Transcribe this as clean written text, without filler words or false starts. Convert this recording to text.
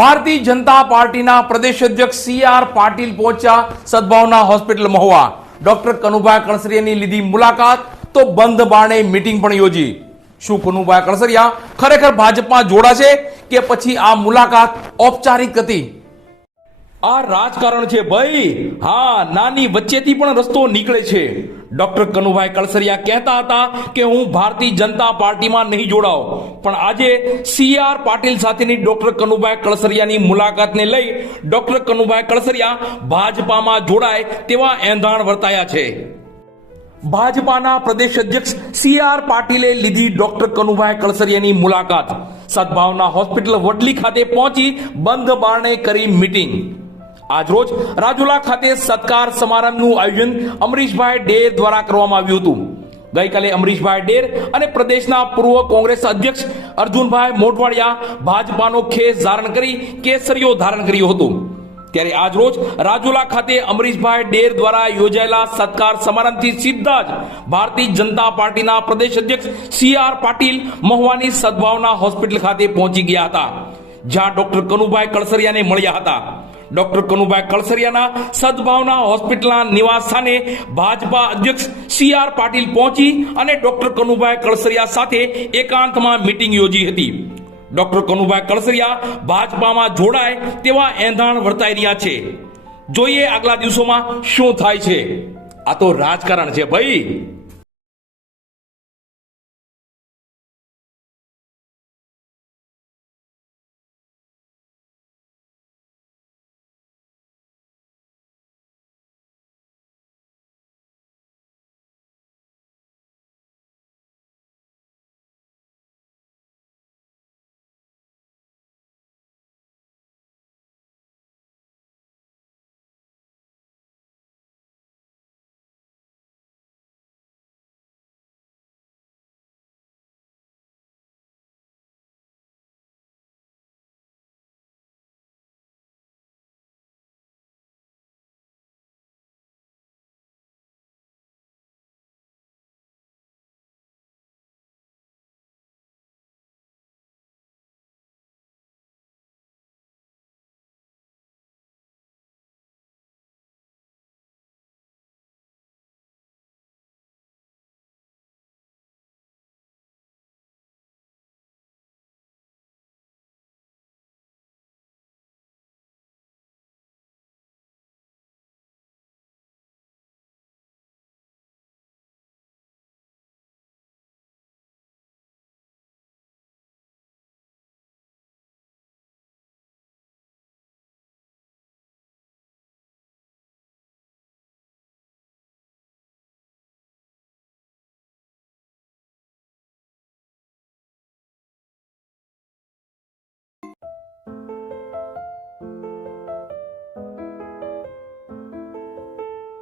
ભારતીય જનતા પાર્ટીના પ્રદેશ અધ્યક્ષ સી.આર. પાટીલ પહોંચ્યા સદભાવના હોસ્પિટલ મહુવા. ડોક્ટર કનુભાઈ કળસરિયાની લીધી મુલાકાત તો બંધ બારણે મીટિંગ પણ યોજી. શું કનુભાઈ કળસરિયા ખરેખર ભાજપમાં જોડાશે કે પછી આ મુલાકાત ઔપચારિક હતી? આ રાજકારણ છે ભાઈ. હા, નાની વચ્ચેથી પણ રસ્તો નીકળે છે. ડોક્ટર કનુભાઈ કળસરિયા કહેતા હતા કે હું ભારતીય જનતા પાર્ટીમાં નહીં જોડાઉં, પણ આજે સી.આર. પાટીલ સાથેની ડોક્ટર કનુભાઈ કળસરિયાની મુલાકાતને લઈ ડોક્ટર કનુભાઈ કળસરિયા ભાજપામાં જોડાય તેવા એંધાણ વર્તાયા છે. ભાજપાના પ્રદેશ અધ્યક્ષ સી.આર. પાટીલે લીધી ડોક્ટર કનુભાઈ કળસરિયાની મુલાકાત. સદભાવના હોસ્પિટલ વડલી ખાતે પહોંચી બંધ બારણે કરી મીટિંગ. આજરોજ રાજુલા ખાતે સત્કાર સમારંભનું આયોજન અમરીશભાઈ ડેર દ્વારા કરવામાં આવ્યું હતું. ગઈકાલે અમરીશભાઈ ડેર અને પ્રદેશના પૂર્વ કોંગ્રેસ અધ્યક્ષ અર્જુનભાઈ મોઢવાડિયા ભાજપાનો ખેસ ધારણ કરી કેસરીઓ ધારણ કર્યો હતો. ત્યારે આજરોજ રાજુલા ખાતે અમરીશભાઈ ડેર દ્વારા યોજાયેલા સત્કાર સમારંભથી સીધા જ ભારતીય જનતા પાર્ટીના પ્રદેશ અધ્યક્ષ સી.આર. પાટીલ મહુવાની સદભાવના હોસ્પિટલ ખાતે પહોંચી ગયા હતા, જ્યાં ડોક્ટર કનુભાઈ કળસરિયાને મળ્યા હતા. ડોક્ટર કનુભાઈ કળસરિયાના સદભાવના હોસ્પિટલના નિવાસ સ્થાને ભાજપા અધ્યક્ષ સી.આર. પાટીલ પહોંચી અને ડોક્ટર કનુભાઈ કળસરિયા સાથે એકાંતમાં મીટિંગ યોજી હતી. ડોક્ટર કનુભાઈ કળસરિયા ભાજપામાં જોડાય તેવા એંધાણ વર્તાઈ રહ્યા છે. જોઈએ આગલા દિવસોમાં શું થાય છે. આ તો રાજકારણ છે ભાઈ.